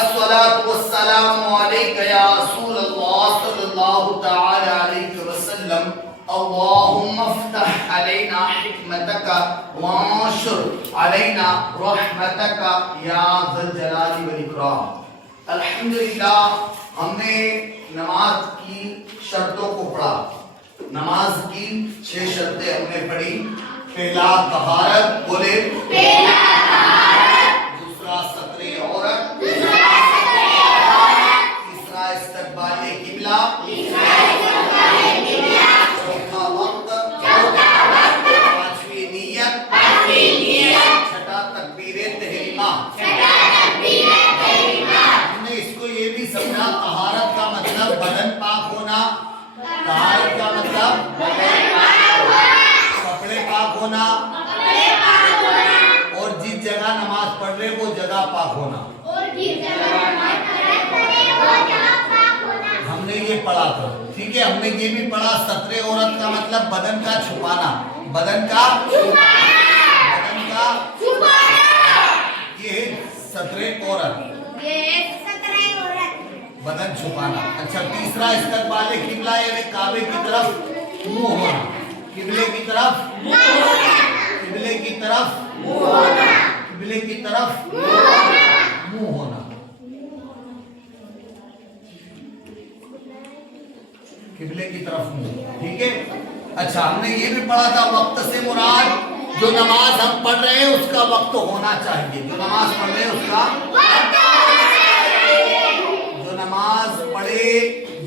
अस्सलातु वस्सलामु अलैका या रसूलल्लाह सल्लल्लाहु तआला अलैहि वसल्लम। अल्लाहुम्मा इफ्तह अलैना हिकमतका वंशुर अलैना रहमतका या ज़ल जलाली वल इकराम। अल्हम्दुलिल्लाह, हमने नमाज की शर्तों को पढ़ा। नमाज की 6 शर्तें हमने पढ़ी। पहला तहारत, बोले पहला तहारत, दूसरा सत्रे औरत, तीसरा इस्तकबाले किबला, चौथा वक्त, पांचवी नियत, छठा तकबीरे तहरीमा। हमने इसको ये भी समझा, तहारत का मतलब बदन पाक होना, तहारत का मतलब कपड़े पाक होना, और जिस जगह नमाज पढ़ रहे वो जगह पाक होना। हमने ये पढ़ा था, ठीक है। हमने ये भी पढ़ा, सत्रे औरत का मतलब बदन का छुपाना, बदन का ये सत्रे औरत, बदन छुपाना। अच्छा, तीसरा इस्तकबाले किबला, यानी काबे की तरफ मुंह होना, किबले की तरफ किबले की तरफ किबले की तरफ मुंह होना। किबले की तरफ मुंह, ठीक है। अच्छा, हमने ये भी पढ़ा था, वक्त से मुराद जो नमाज हम पढ़ रहे हैं उसका वक्त होना चाहिए। जो नमाज पढ़ रहे हैं उसका जो नमाज पढ़े,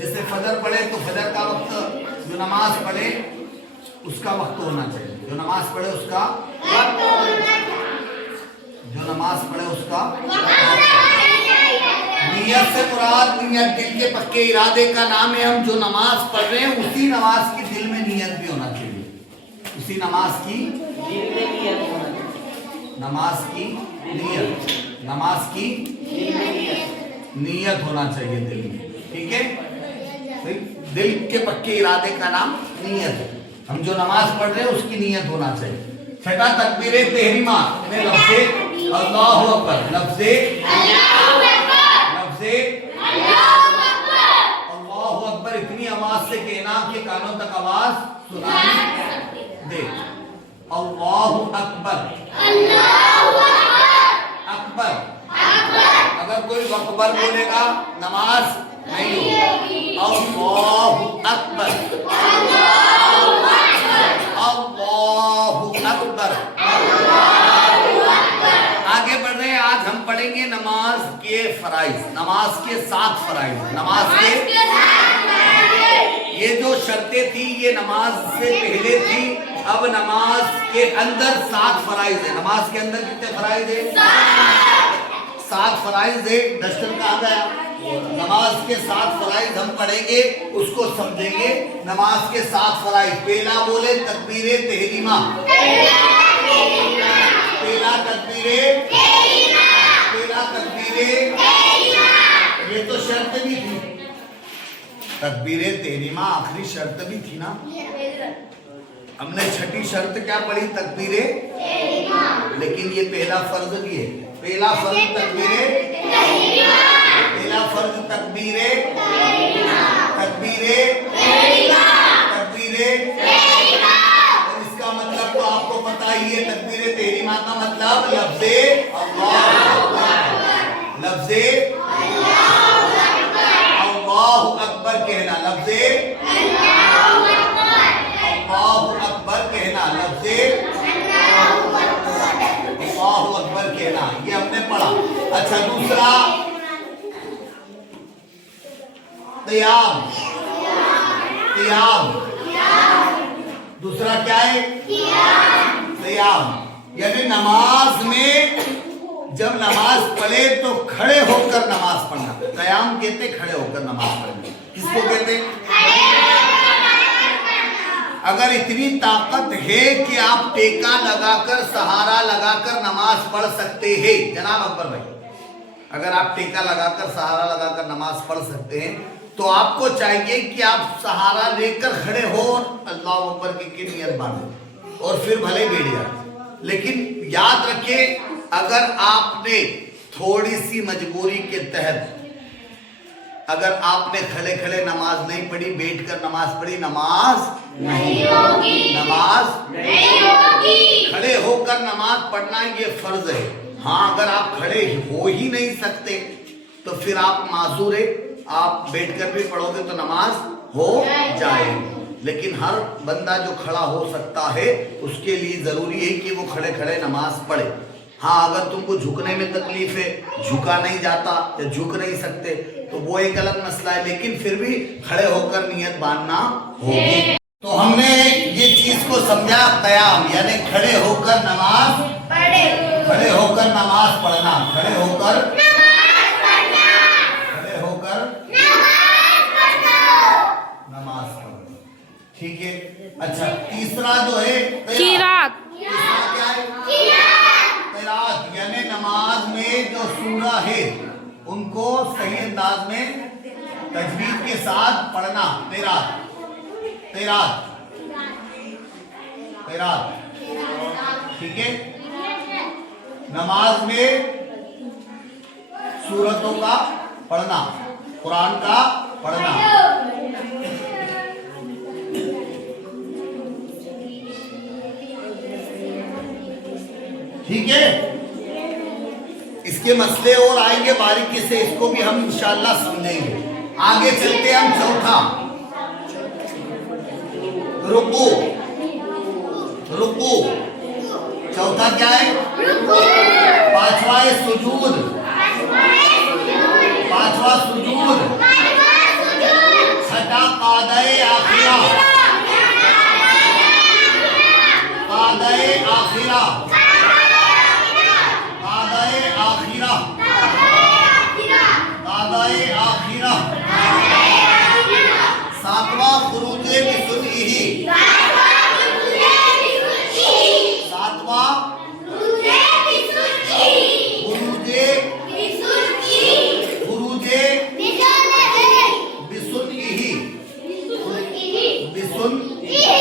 जैसे फजर पढ़े तो फजर का वक्त, जो नमाज पढ़े उसका वक्त होना चाहिए। जो नमाज पढ़े उसका जो नमाज पढ़े उसका नियत से मुराद, नियत दिल के पक्के इरादे का नाम है। हम जो नमाज पढ़ रहे हैं उसी नमाज की दिल में नियत भी होना चाहिए। उसी नमाज की दिल में नियत होना चाहिए। नमाज की नियत नियत होना चाहिए दिल में, ठीक है। दिल के पक्के इरादे का नाम नियत है। हम जो नमाज पढ़ रहे हैं उसकी नियत होना चाहिए। छठा तकबीरे तहरीमा में लफ्ज़े अल्लाहु अकबर, लफ्ज़े अल्लाहु अकबर इतनी आवाज से कहना कि कानों तक आवाज सुनाई दे। अल्लाहु अकबर, अकबर। अगर कोई अकबर बोलेगा नमाज नहीं होगी। अल्लाहु अकबर, अल्लाहु अकबर। आगे बढ़ रहे हैं। आज हम पढ़ेंगे नमाज के फराइज, नमाज के 7 फराइज। नमाज के ये जो शर्तें थी ये नमाज से पहले थी, अब नमाज के अंदर 7 फराइज है। नमाज के अंदर कितने फराइज है? 7 फराइज है। डस्टर कहाँ गया? नमाज के 7 फराइज हम पढ़ेंगे, उसको समझेंगे। नमाज के 7 फराइज। पहला बोले तकबीरे तहरीमा, पहला तकबीरे ये तो शर्त भी थी। तकबीरे तहरीमा आखिरी शर्त भी थी ना। हमने छठी शर्त क्या पढ़ी? तकबीरे, लेकिन ये पहला फर्ज भी है। पहला फर्ज तकबीरे, पहला फर्ज तकबीरे तकबीरे तकबीरे। और इसका मतलब तो आपको पता ही है, तकबीरे तहरीमा का मतलब लफ्ज़े लफ्ज़े अल्लाहु अकबर कहना, लफ्ज़े अल्लाहु अकबर कहना, लफ्ज़े अल्लाहु अकबर कहना, ये हमने पढ़ा। अच्छा, दूसरा क़ियाम, क़ियाम। दूसरा क्या है? क़ियाम। यानी नमाज में जब नमाज पढ़े तो खड़े होकर नमाज पढ़ना। क़याम कहते खड़े होकर नमाज पढ़ना। किसको कहते? अगर इतनी ताकत है कि आप टेका लगाकर, सहारा लगाकर नमाज पढ़ सकते हैं, जनाब अकबर भाई, अगर आप टेका लगाकर, सहारा लगाकर नमाज पढ़ सकते हैं तो आपको चाहिए कि आप सहारा लेकर खड़े हो, अल्लाह अकबर की नियत बांधे और फिर भले बैठ जाए। लेकिन याद रखिए, अगर आपने थोड़ी सी मजबूरी के तहत अगर आपने खड़े खड़े नमाज नहीं पढ़ी, बैठकर नमाज पढ़ी, नमाज नहीं होगी, नमाज नहीं होगी। खड़े होकर नमाज पढ़ना ये फर्ज है। हाँ, अगर आप खड़े हो ही नहीं सकते तो फिर आप माजूर है, आप बैठकर भी पढ़ोगे तो नमाज हो जाएगी। लेकिन हर बंदा जो खड़ा हो सकता है उसके लिए जरूरी है कि वो खड़े खड़े नमाज पढ़े। हाँ, अगर तुमको झुकने में तकलीफ है, झुका नहीं जाता या झुक नहीं सकते तो वो एक अलग मसला है, लेकिन फिर भी खड़े होकर नियत बांधना होगी। तो हमने ये चीज को समझा, क़याम यानी खड़े होकर नमाज पढ़े, खड़े होकर नमाज पढ़ना, खड़े होकर खड़े होकर नमाज पढ़ना। ठीक है। अच्छा, तीसरा जो है क़िरात। तीसरा क्या है? क़िरात यानी नमाज में जो सूरा है उनको सही अंदाज में तजवीद के साथ पढ़ना। क़िरात, क़िरात, क़िरात। ठीक है। नमाज में सूरतों का पढ़ना, कुरान का पढ़ना। ठीक है। इसके मसले और आएंगे बारीकी से, इसको भी हम इंशाअल्लाह समझेंगे। आगे चलते हम चौथा, रुकू। रुकू चौथा क्या है? पांचवा है सुजूद। पांचवा सुजूद। छठा कादए आखिरा। कादए आखिरा, कादए आखिरा, कादए आखिरा। सातवां खुरूजे बिसुन्निही। सातवां खुरूजे बिसुन्निही, बिसुन्निही।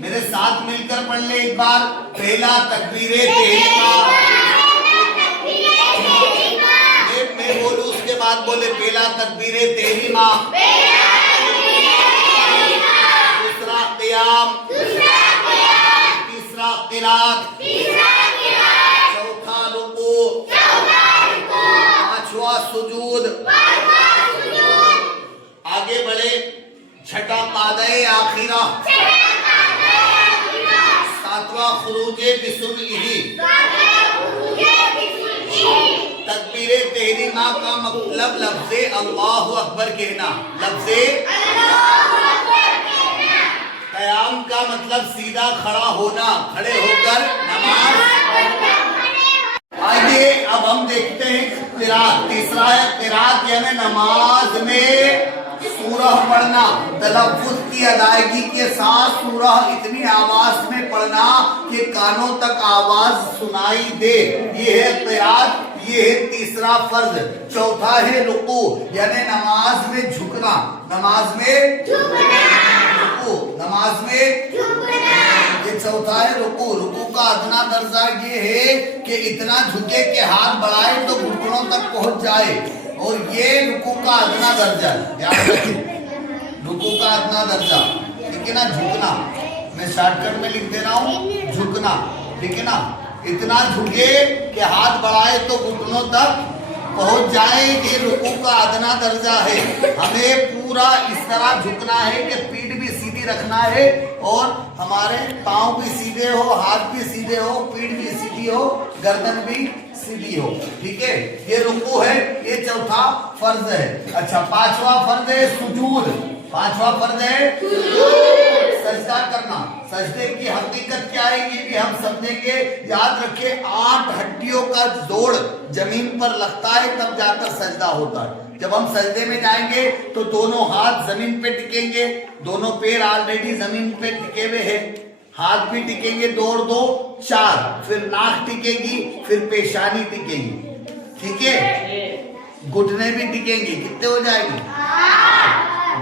मेरे साथ मिलकर पढ़ ले एक बार। पहला तकबीरे तहरीमा। मैं बोलूं उसके बाद बोले। पहला तकबीरे तहरीमा, दूसरा क़ियाम, तीसरा क़िरात, चौथा रुकू, पांचवा सुजूद। आगे बढ़े। छठा कादए आखिरा, सातवां खुरूजे बिसुन्निही। तकबीरे तहरीमा का मतलब लफ्ज़े अल्लाहु अकबर कहना, लफ्ज़े क़याम का मतलब सीधा खड़ा होना, खड़े होकर नमाज। आइए अब हम देखते हैं क़िरात। तीसरा है क़िरात यानी नमाज में सूरह पढ़ना, तलफ्फुज़ की अदायगी के साथ सूरह इतनी आवाज में पढ़ना कि कानों तक आवाज सुनाई दे, ये है क़िरात। ये है तीसरा फर्ज। चौथा है रुकू यानी नमाज में झुकना, नमाज में रुकू, नमाज में ये चौथा है रुकू। रुकू का अदना दर्जा ये है कि इतना झुके कि हाथ बढ़ाए तो घुटनों तक पहुंच जाए, और ये रुकू का अदना दर्जा है। रुकू का अदना दर्जा, ठीक है ना। झुकना मैं शॉर्टकट में लिख दे रहा हूँ, झुकना, ठीक है ना। इतना झुके कि हाथ बढ़ाए तो घुटनों तक पहुंच जाए, ये रुकू का अदना दर्जा है। हमें पूरा इस तरह झुकना है कि पीठ भी सीधी रखना है और हमारे पांव भी सीधे हो, हाथ भी सीधे हो, पीठ भी सीधी हो, गर्दन भी सीधी हो, ठीक है। ये रुकू है, ये चौथा फर्ज है। अच्छा, पांचवा फर्ज है सुजूद। पांचवा फर्ज है सजदा करना। सजदे की हकीकत क्या है ये भी हम समझेंगे। याद रखें, 8 हड्डियों का जोड़ जमीन पर लगता है तब जाकर सजदा होता है। जब हम सजदे में जाएंगे तो दोनों हाथ जमीन पे टिकेंगे, दोनों पैर ऑलरेडी जमीन पे टिके हुए हैं, हाथ भी टिकेंगे 2 और 2 4, फिर नाक टिकेगी, फिर पेशानी टिकेगी, ठीक है। घुटने भी टिकेंगे, कितने हो जाएंगे?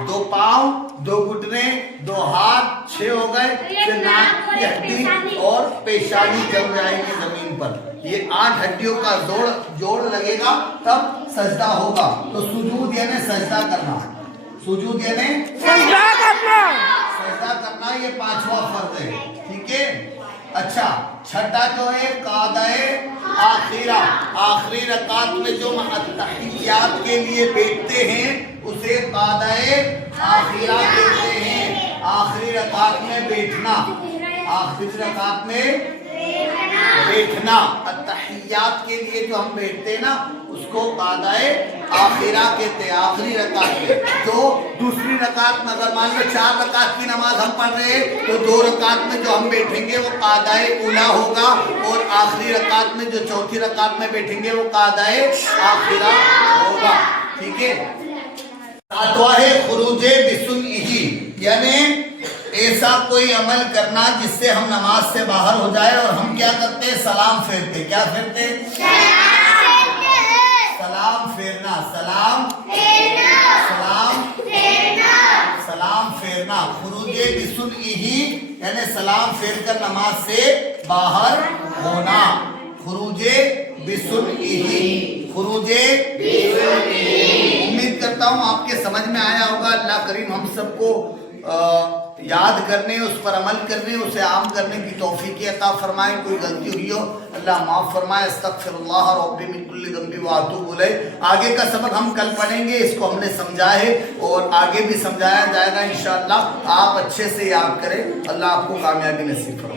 2 पांव, 2 घुटने, 2 हाथ, 6 हो गए। फिर नाक की हड्डी और पेशानी जम जाएगी जमीन पर, ये 8 हड्डियों का जोड़ लगेगा तब सजदा होगा। तो सुजूद यानी सजदा करना, सुजूद यानी सजदा करना, ये 5वां फर्ज है। ठीक है। अच्छा, छठा जो है कादाए आखिरा, आखिरी रकात में जो अत्तहियात के लिए बैठते हैं उसे कादाए आखिरा कहते हैं। आखिरी रकात में बैठना, आखिरी रकात में बैठना, अत्तहियात के लिए जो हम बैठते हैं ना उसको कादाए आखिरा कहते हैं। आखिरी रकात में जो दूसरी रकात में अगर मान लो 4 रकात की नमाज हम पढ़ रहे हैं तो 2 रकात में जो हम बैठेंगे वो कादाए उला होगा, और आखिरी रकात में जो चौथी रकात में बैठेंगे वो कादाए आखिरा होगा। ठीक है। अथवा है खुरूजे बिसुन्निही, यानी ऐसा कोई अमल करना जिससे हम नमाज से बाहर हो जाए और हम क्या करते हैं, सलाम फेरते। क्या फेरते? सलाम फेरना, सलाम फेरना। खुरूजे बिसुन्निही यानी सलाम फेर कर नमाज से बाहर होना। खुरूजे बिसुन्निही, खुरूजे बिसुन्निही। उम्मीद करता हूँ आपके समझ में आया होगा। अल्लाह करीम हम सबको याद करने, उस पर अमल करने, उसे आम करने की तौफीक अता फरमाए। कोई गलती हुई हो अल्लाह माफ़ फरमाए। अस्तगफिरुल्लाह रब्बी मिन कुल्ली ज़ंबी व अतूबु इलैह। आगे का सबक हम कल पढ़ेंगे, इसको हमने समझा है और आगे भी समझाया जाएगा इंशाअल्लाह। आप अच्छे से याद करें। अल्लाह आपको कामयाबी नसीब फरमाए।